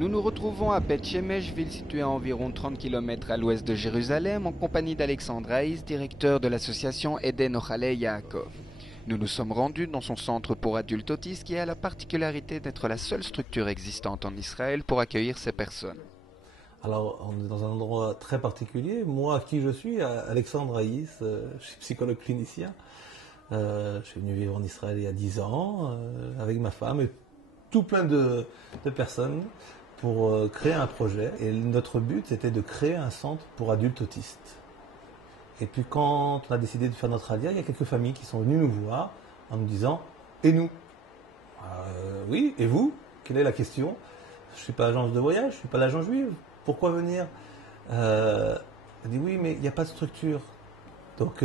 Nous nous retrouvons à Beth Shemesh, ville située à environ 30 km à l'ouest de Jérusalem, en compagnie d'Alexandre Haïs, directeur de l'association Eden Ochalei Yaakov. Nous nous sommes rendus dans son centre pour adultes autistes qui a la particularité d'être la seule structure existante en Israël pour accueillir ces personnes. Alors, on est dans un endroit très particulier. Moi, qui je suis, Alexandre Haïs, je suis psychologue clinicien. Je suis venu vivre en Israël il y a 10 ans avec ma femme et tout plein de personnes pour créer un projet. Et notre but, c'était de créer un centre pour adultes autistes. Et puis quand on a décidé de faire notre alia, il y a quelques familles qui sont venues nous voir en nous disant « Et nous ?» Oui, et vous? Quelle est la question? Je ne suis pas agence de voyage, je ne suis pas l'agent juive. Pourquoi venir? Elle dit oui, mais il n'y a pas de structure. Donc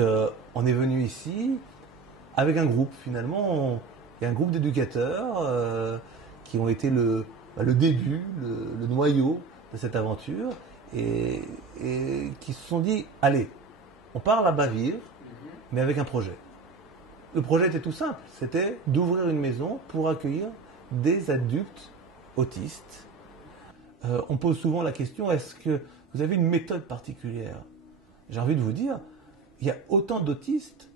on est venu ici avec un groupe. Finalement, il y a un groupe d'éducateurs qui ont été le début, le noyau de cette aventure et qui se sont dit allez, on part là-bas vivre, mais avec un projet. Le projet était tout simple, c'était d'ouvrir une maison pour accueillir des adultes autistes. On pose souvent la question, est-ce que vous avez une méthode particulière? J'ai envie de vous dire, il y a autant d'autistes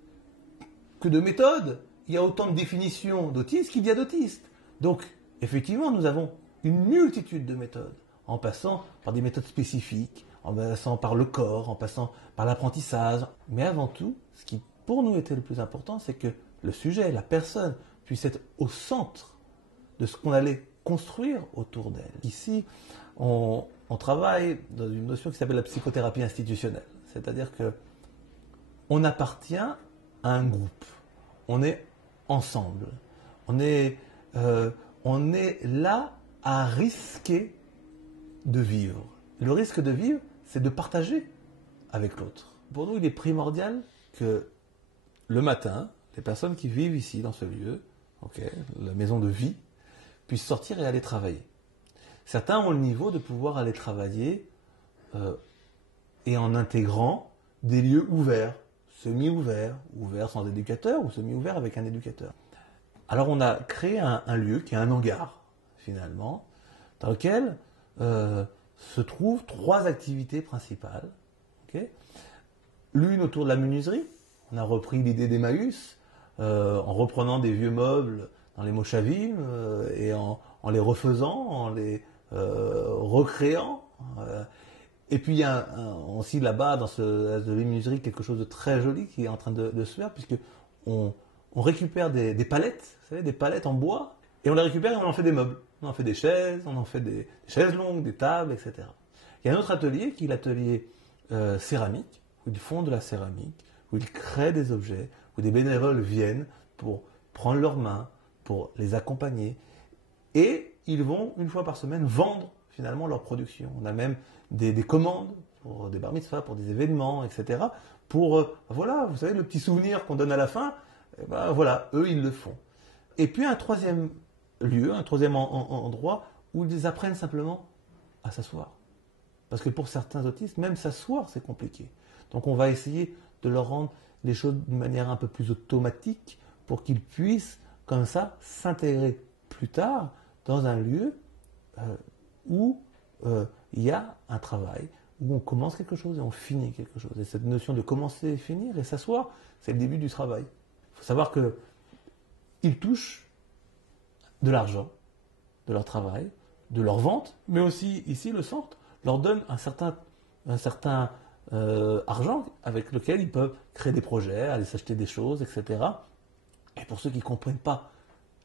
que de méthodes. Il y a autant de définitions d'autistes qu'il y a d'autistes. Donc, effectivement, nous avons une multitude de méthodes, en passant par des méthodes spécifiques, en passant par le corps, en passant par l'apprentissage. Mais avant tout, ce qui pour nous était le plus important, c'est que le sujet, la personne, puisse être au centre de ce qu'on allait construire autour d'elle. Ici, on travaille dans une notion qui s'appelle la psychothérapie institutionnelle. C'est-à-dire que on appartient à un groupe. On est ensemble. On est là à risquer de vivre. Le risque de vivre, c'est de partager avec l'autre. Pour nous, il est primordial que le matin, les personnes qui vivent ici, dans ce lieu, la maison de vie, puissent sortir et aller travailler. Certains ont le niveau de pouvoir aller travailler et en intégrant des lieux ouverts, semi-ouverts, ouverts sans éducateur ou semi-ouverts avec un éducateur. Alors on a créé un lieu qui est un hangar, finalement, dans lequel se trouvent 3 activités principales. L'une autour de la menuiserie. On a repris l'idée d'Emmaüs en reprenant des vieux meubles dans les moshavim et en les refaisant, en les recréant. Et puis il y a aussi là-bas, dans ce menuiserie, quelque chose de très joli qui est en train de se faire, puisque on récupère des palettes, vous savez, des palettes en bois, et on les récupère et on en fait des meubles. On en fait des chaises, on en fait des chaises longues, des tables, etc. Il y a un autre atelier qui est l'atelier céramique, où ils font de la céramique, où ils créent des objets, où des bénévoles viennent pour prendre leurs mains, pour les accompagner, et ils vont, une fois par semaine, vendre finalement leur production. On a même des commandes pour des bar mitzvahs, pour des événements, etc. Pour, voilà, vous savez, le petit souvenir qu'on donne à la fin, voilà, eux, ils le font. Et puis un troisième lieu, un troisième endroit où ils apprennent simplement à s'asseoir. Parce que pour certains autistes, même s'asseoir, c'est compliqué. Donc on va essayer de leur rendre les choses d'une manière un peu plus automatique pour qu'ils puissent, comme ça, s'intégrer plus tard dans un lieu où il y a un travail, où on commence quelque chose et on finit quelque chose. Et cette notion de commencer et finir et s'asseoir, c'est le début du travail. Il faut savoir qu'ils touchent de l'argent, de leur travail, de leur vente, mais aussi ici le centre leur donne un certain argent avec lequel ils peuvent créer des projets, aller s'acheter des choses, etc. Et pour ceux qui ne comprennent pas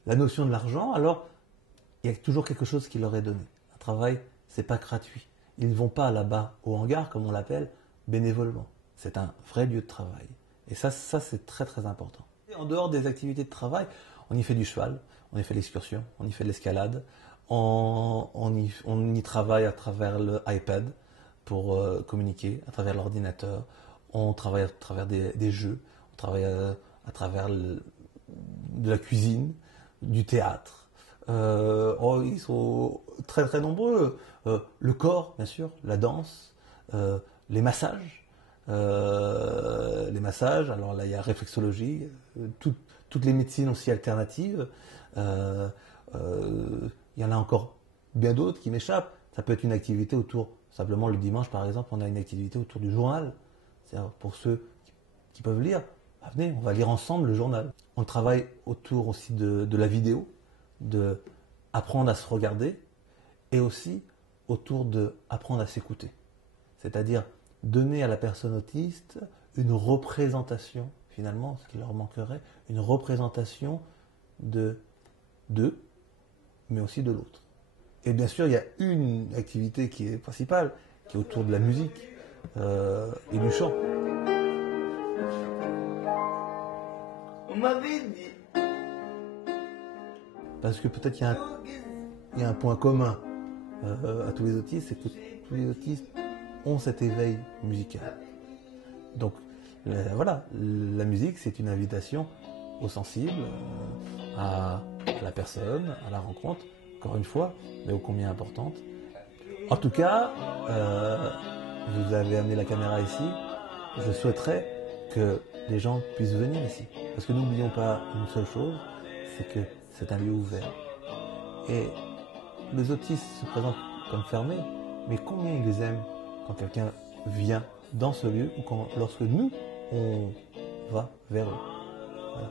la notion de l'argent, alors il y a toujours quelque chose qui leur est donné. Un travail, c'est pas gratuit. Ils ne vont pas là-bas au hangar, comme on l'appelle, bénévolement. C'est un vrai lieu de travail. Et ça c'est très très important. Et en dehors des activités de travail, on y fait du cheval, on y fait de l'excursion, on y fait de l'escalade, on y travaille à travers l'iPad pour communiquer, à travers l'ordinateur, on travaille à travers des jeux, on travaille à travers de la cuisine, du théâtre. Ils sont très très nombreux. Le corps, bien sûr, la danse, les massages. Alors là il y a réflexologie, toutes les médecines aussi alternatives. Il y en a encore bien d'autres qui m'échappent. Ça peut être une activité autour, simplement le dimanche par exemple, on a une activité autour du journal. C'est-à-dire pour ceux qui peuvent lire, bah, venez, on va lire ensemble le journal. On travaille autour aussi de la vidéo, de apprendre à se regarder et aussi autour de apprendre à s'écouter. C'est-à-dire donner à la personne autiste une représentation, finalement, ce qui leur manquerait, une représentation d'eux, mais aussi de l'autre. Et bien sûr, il y a une activité qui est principale, qui est autour de la musique et du chant. On m'avait dit. Parce que peut-être il y a un point commun à tous les autistes, c'est que tous les autistes ont cet éveil musical. Donc voilà, la musique, c'est une invitation au sensible, à la personne, à la rencontre, encore une fois, mais ô combien importante. En tout cas, vous avez amené la caméra ici. Je souhaiterais que les gens puissent venir ici. Parce que n'oublions pas une seule chose, c'est que c'est un lieu ouvert. Et les autistes se présentent comme fermés, mais combien ils aiment quand quelqu'un vient dans ce lieu ou lorsque nous, on va vers eux. Voilà.